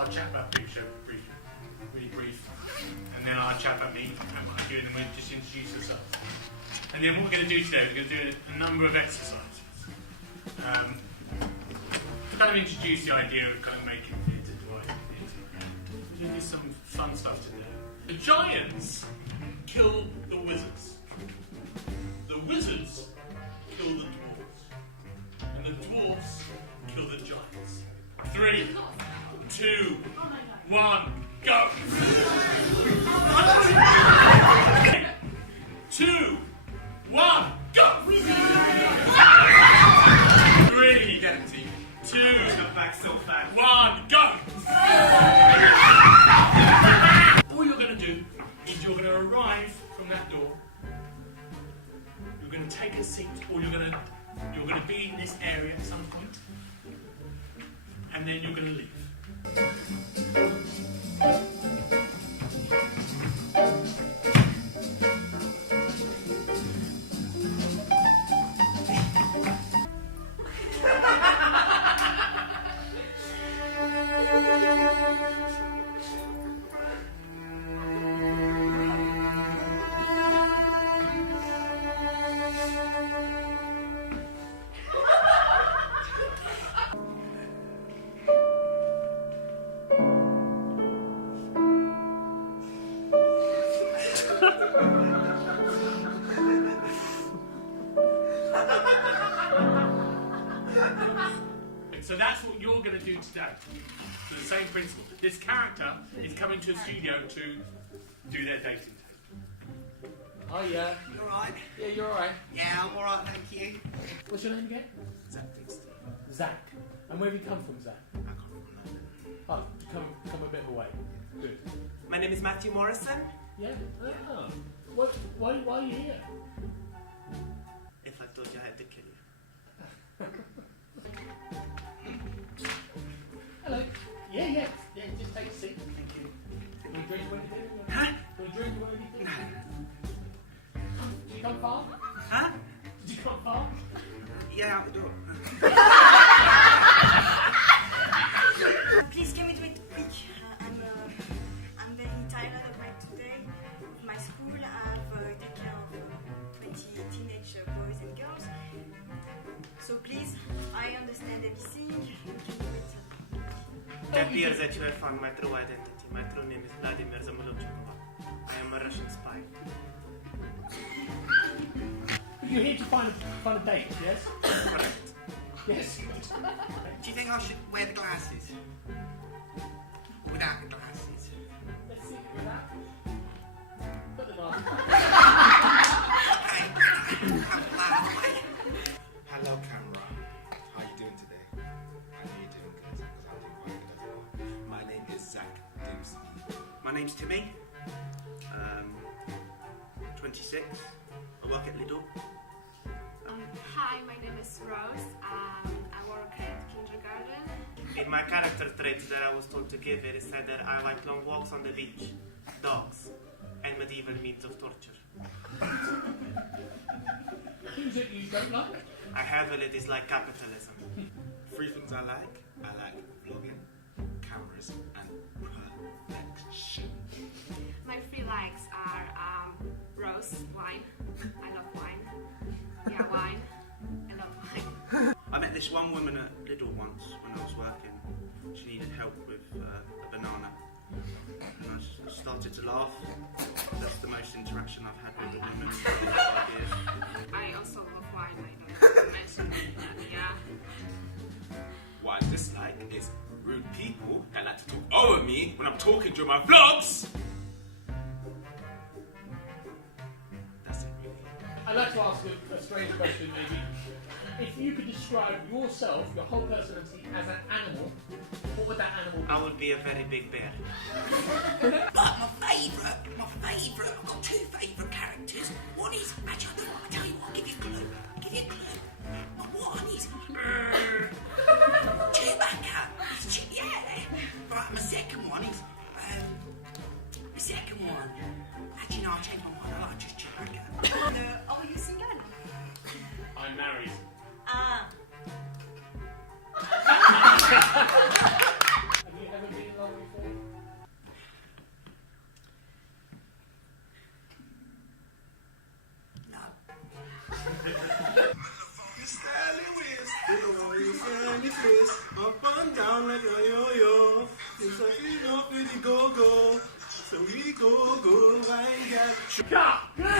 I'll chat about really brief, and then I'll chat about me and what I do, and then we'll just introduce ourselves. And then what we're going to do today, we're going to do a number of exercises to kind of introduce the idea of kind of making theatre divide. We're going to do some fun stuff today. The giants kill the wizards. The wizards kill the dwarves. And the dwarves kill the giants. 3, 2, 1, go! 2, 1, go! 3, 2, Come back so fast. 1, go! All you're going to do is you're going to arrive from that door. You're going to take a seat, or you're going to be in this area at some point, and then you're going to leave. So that's what you're going to do today. So the same principle. This character is coming to a studio to do their dating tape. Oh yeah. You alright? Yeah, you're alright. Yeah, I'm alright, thank you. What's your name again? Zach Dixon. Zach. And where have you come from, Zach? I come from London. Oh, come a bit away. Good. My name is Matthew Morrison. Yeah? Ah. Why are you here? If I told you I had to kill you. Hello. Yeah, just take a seat. Thank you. Want a drink or anything? Huh? Want a drink or anything? No. Did you come far? Huh? Did you come far? Yeah, out the door. Please can we do it quick? I'm very tired of my today. With my school, I've taken care of 20 teenage boys and girls. So please, I understand everything. You can do it. It appears that you have found my true identity. My true name is Vladimir Zamolodchikov. I am a Russian spy. You're here to find a date, yes? Correct. Yes. Do you think I should wear the glasses? Or without the glasses? Let's see with that. Put the glasses Hello, camera. How you doing today? I know you're doing good, because I'm doing quite good as well. My name is Zach Dempsey. My name's Timmy. 26. I work at Lidl. Hi, my name is Rose. I work at kindergarten. In my character traits that I was told to give it said that I like long walks on the beach, dogs, and medieval means of torture. Things that you don't like? I heavily dislike capitalism. 3 things I like. I like vlogging, cameras, and perfection. My 3 likes are rose, wine. I love wine. Yeah, wine. I love wine. I met this one woman at Lidl once when I was working. She needed help with a banana. And I started to laugh. That's the most interaction I've had with a woman in 5 years. I also love wine. I don't have to mention that. Yeah. What I dislike is rude people that like to talk over me when I'm talking during my vlogs. That's it, really. I'd like to ask a strange question, maybe. If you could describe yourself, your whole personality, as an animal, what would that animal be? I would be a very big bear. But my favourite, I've got 2 favourite characters. One is, actually, I'll tell you what, I'll give you a clue. My one is, Chewbacca. Yeah. Right, my second one is, actually, no, I'll change my mind. I like just Chewbacca. Are you single? I'm married. Have you ever been in love Stanley West. Stanley West. Up and down like a yo-yo. It's like you know, pretty go-go. So we go, go, I got Cut!